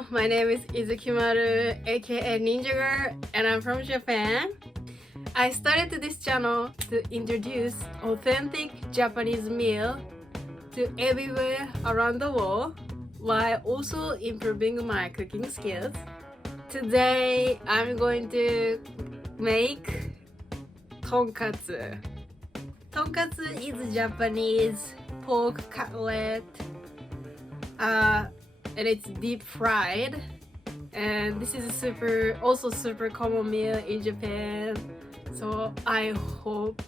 Hello, my name is Izukimaru, aka NinjaGirl, and I'm from Japan. I started this channel to introduce authentic Japanese meal to everywhere around the world while also improving my cooking skills. Today, I'm going to make tonkatsu. Tonkatsu is Japanese pork cutlet. And it's deep fried, and this is also super common meal in Japan. So I hope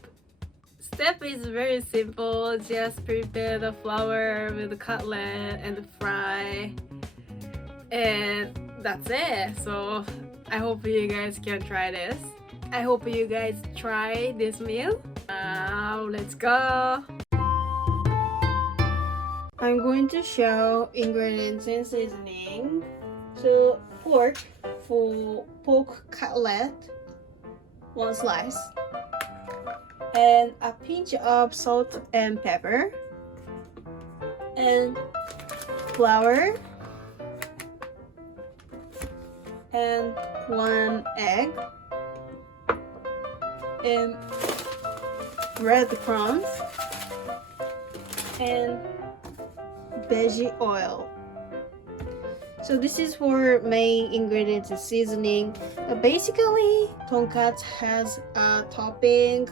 step is very simple. Just prepare the flour with the cutlet and fry, and that's it. So I hope you guys can try this. I hope you guys try this meal. Now let's go. I'm going to show ingredients and seasoning. So pork for pork cutlet, 1 slice, and a pinch of salt and pepper, and flour, and 1 egg, and breadcrumbs, and vegi oil. So this is for main ingredients and seasoning. Basically, tonkatsu has a topping,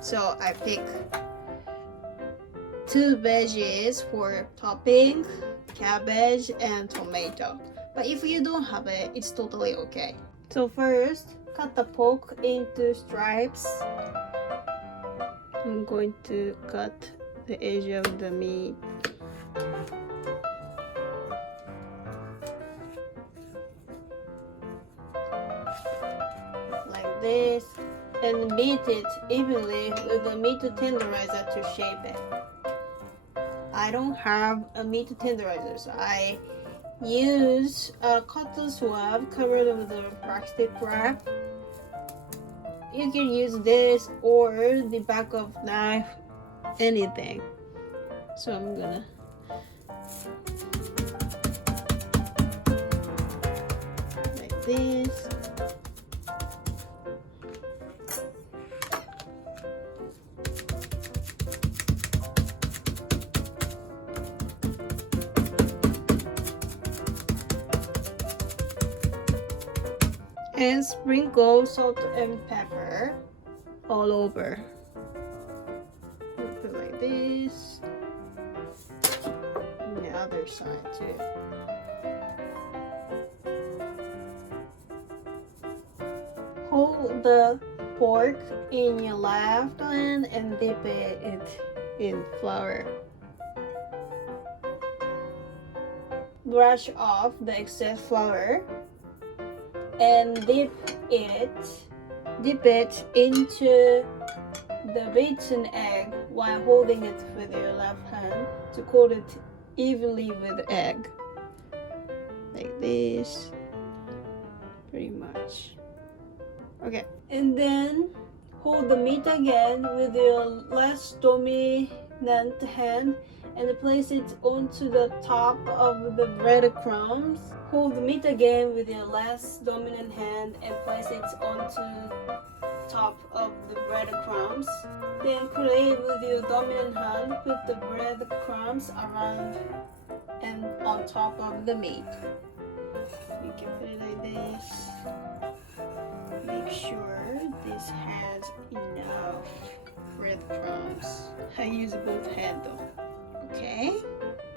so I pick 2 veggies for topping, cabbage and tomato. But if you don't have it, it's totally okay. So first, cut the pork into stripes. I'm going to cut the edge of the meat. Like this, and beat it evenly with a meat tenderizer to shape it. I don't have a meat tenderizer, so I use a cotton swab covered with a plastic wrap. You can use this or the back of knife, anything. So I'm gonna like this. And sprinkle salt and pepper all over. Put like this. And the other side too. Hold the pork in your left hand and dip it in flour. Brush off the excess flour and dip it into the beaten egg while holding it with your left hand to coat it evenly with egg. Like this. Pretty much. Okay. And then hold the meat again with your less dominant hand and place it onto the top of the breadcrumbs. Hold the meat again with your less dominant hand and place it onto top of the breadcrumbs. Then create with your dominant hand, put the breadcrumbs around and on top of the meat. You can put it like this. Make sure this has enough breadcrumbs. I use both hands though. Okay.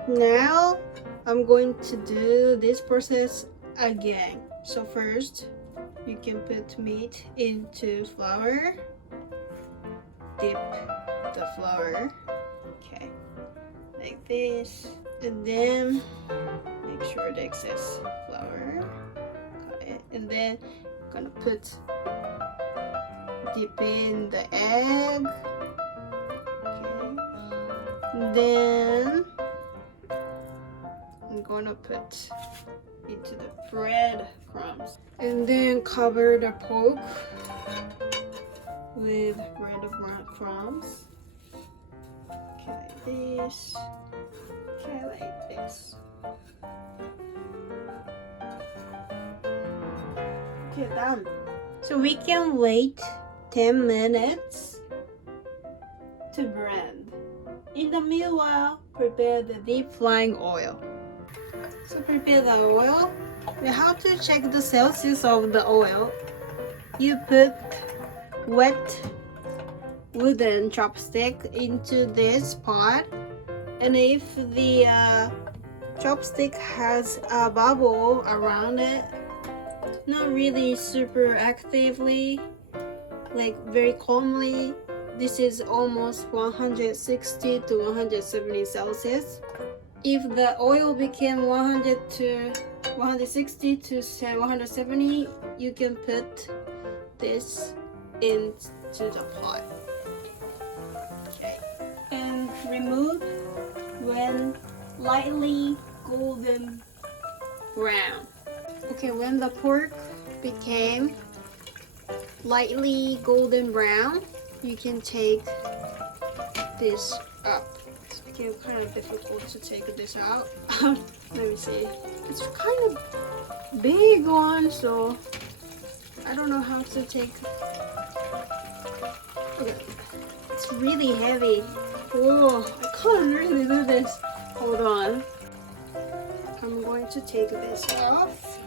Now I'm going to do this process again. So first, you can put meat into flour. Dip the flour. Okay. Like this. And then make sure the excess flour. Cut it. And then I'm gonna dip in the egg. Okay. And then I'm gonna put into the breadcrumbs. And then cover the pork with breadcrumbs. Okay, like this. Okay, like this. Okay, done. So we can wait 10 minutes to blend. In the meanwhile, prepare the deep frying oil. So prepare the oil. You have to check the Celsius of the oil. You put wet wooden chopstick into this pot, and if the chopstick has a bubble around it, not really super actively, like very calmly, this is almost 160 to 170 Celsius. If the oil became 100 to 160 to 170, you can put this into the pot. Okay, and remove when lightly golden brown. Okay, when the pork became lightly golden brown, you can take this up. It's became kind of difficult to take this out. Let me see. It's kind of big one, so I don't know how to take. Okay, it's really heavy. Whoa, I can't really do this. Hold on. I'm going to take this off.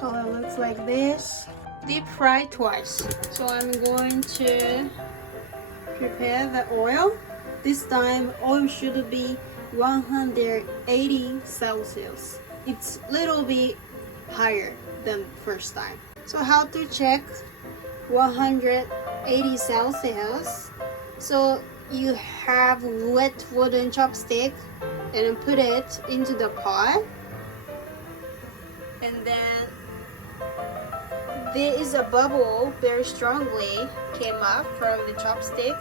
Color looks like this. Deep fry twice. So I'm going to prepare the oil. This time oil should be 180 Celsius. It's a little bit higher than first time. So how to check 180 Celsius? So you have wet wooden chopstick and put it into the pot, and then there is a bubble very strongly came up from the chopstick.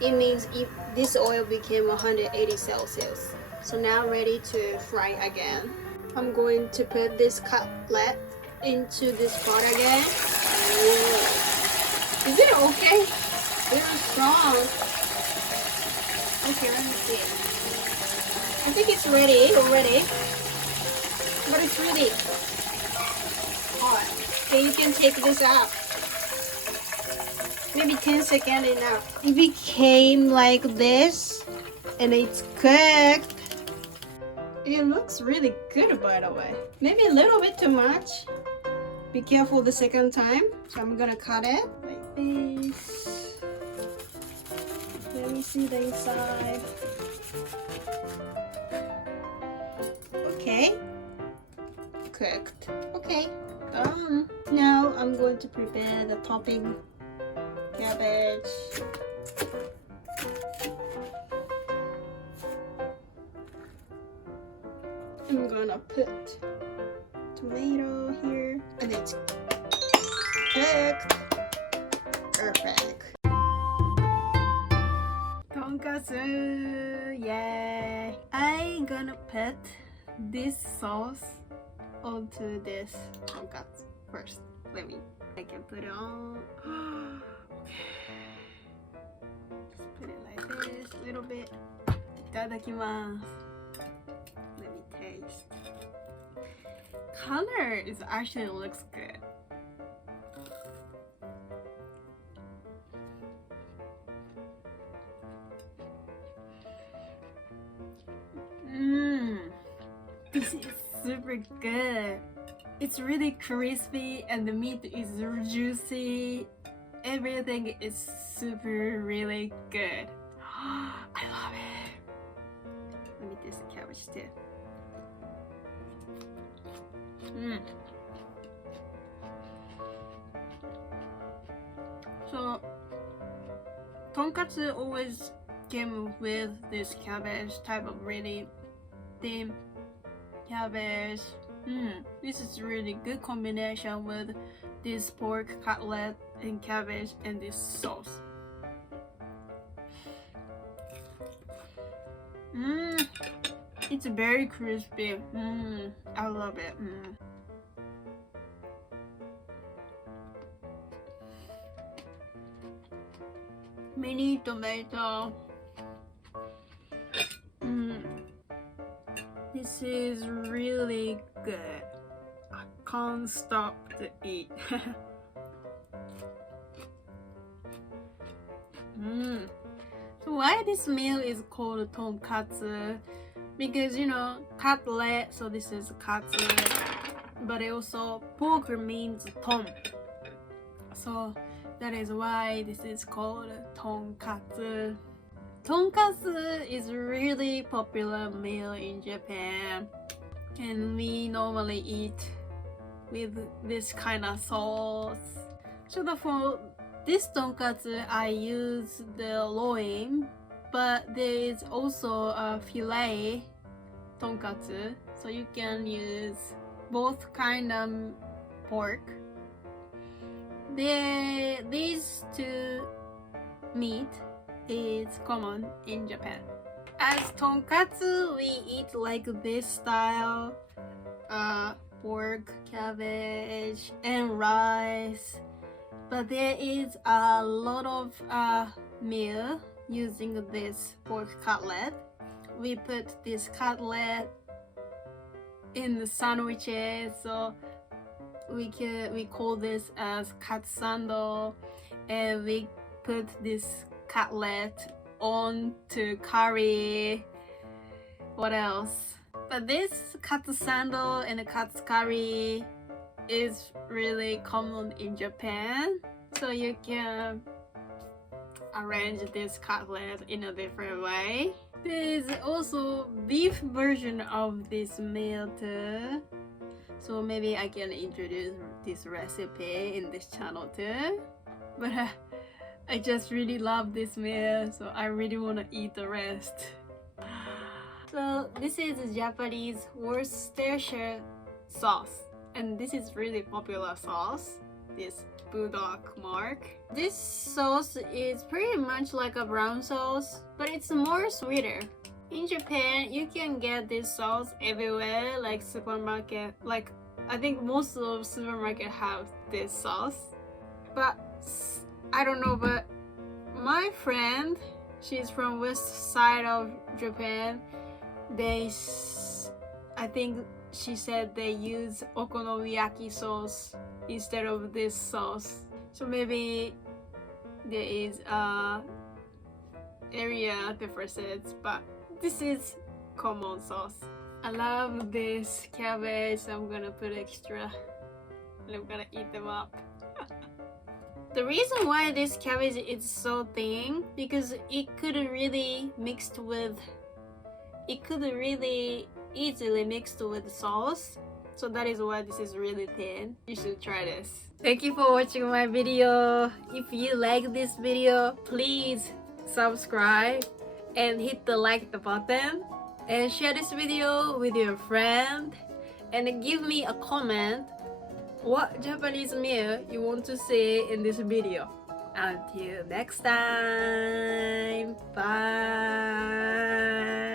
It means this oil became 180 Celsius. So now ready to fry again. I'm going to put this cutlet into this pot again. Whoa. Is it okay? Very strong. Okay, let me see. I think it's ready already. But it's really hot. Okay, you can take this out. Maybe 10 seconds enough. It became like this and it's cooked. It looks really good, by the way. Maybe a little bit too much. Be careful the second time. So I'm gonna cut it like this. Let me see the inside. Okay. Cooked. Okay, done. Now I'm going to prepare the topping. Cabbage. I'm gonna put tomato here, and it's cooked. Perfect. Tonkatsu, yay! I'm gonna put this sauce onto this tonkatsu first. I can put it on. Just put it like this, a little bit. Itadakimasu. Let me taste. Color is actually looks good. This is super good. It's really crispy and the meat is juicy. Everything is super really good. I love it. Let me taste the cabbage too. So tonkatsu always came with this cabbage type of really thin cabbage. This is really good combination with this pork cutlet and cabbage and this sauce. It's very crispy. I love it. Mini tomato. This is really good. I can't stop to eat. So why this meal is called tonkatsu? Because you know, cutlet, so this is katsu, but also pork means tom. So that is why this is called tonkatsu. Tonkatsu is a really popular meal in Japan, and we normally eat with this kind of sauce. So for this tonkatsu, I use the loin, but there is also a filet tonkatsu, so you can use both kind of pork. These two meat is common in Japan. As tonkatsu, we eat like this style, pork, cabbage, and rice. But there is a lot of meal using this pork cutlet. We put this cutlet in the sandwiches, so we call this as katsando, and we put this cutlet onto curry. What else? But this katsando and the katsu curry is really common in Japan, so you can arrange this cutlet in a different way. There is also beef version of this meal too, so maybe I can introduce this recipe in this channel too. But I just really love this meal, so I really want to eat the rest. So this is Japanese Worcestershire sauce, and this is really popular sauce, this bulldog mark. This sauce is pretty much like a brown sauce, but it's more sweeter. In Japan, you can get this sauce everywhere, like supermarket. Like I think most of supermarket have this sauce, but I don't know. But my friend, she's from west side of Japan. I think she said they use okonomiyaki sauce instead of this sauce. So maybe there is area differences, but this is common sauce. I love this cabbage, so I'm gonna put extra and I'm gonna eat them up. The reason why this cabbage is so thin, because it could really easily mixed with sauce, so that is why this is really thin. You should try this. Thank you for watching my video. If you like this video, please subscribe and hit the like button and share this video with your friend, and give me a comment what Japanese meal you want to see in this video. Until next time, bye.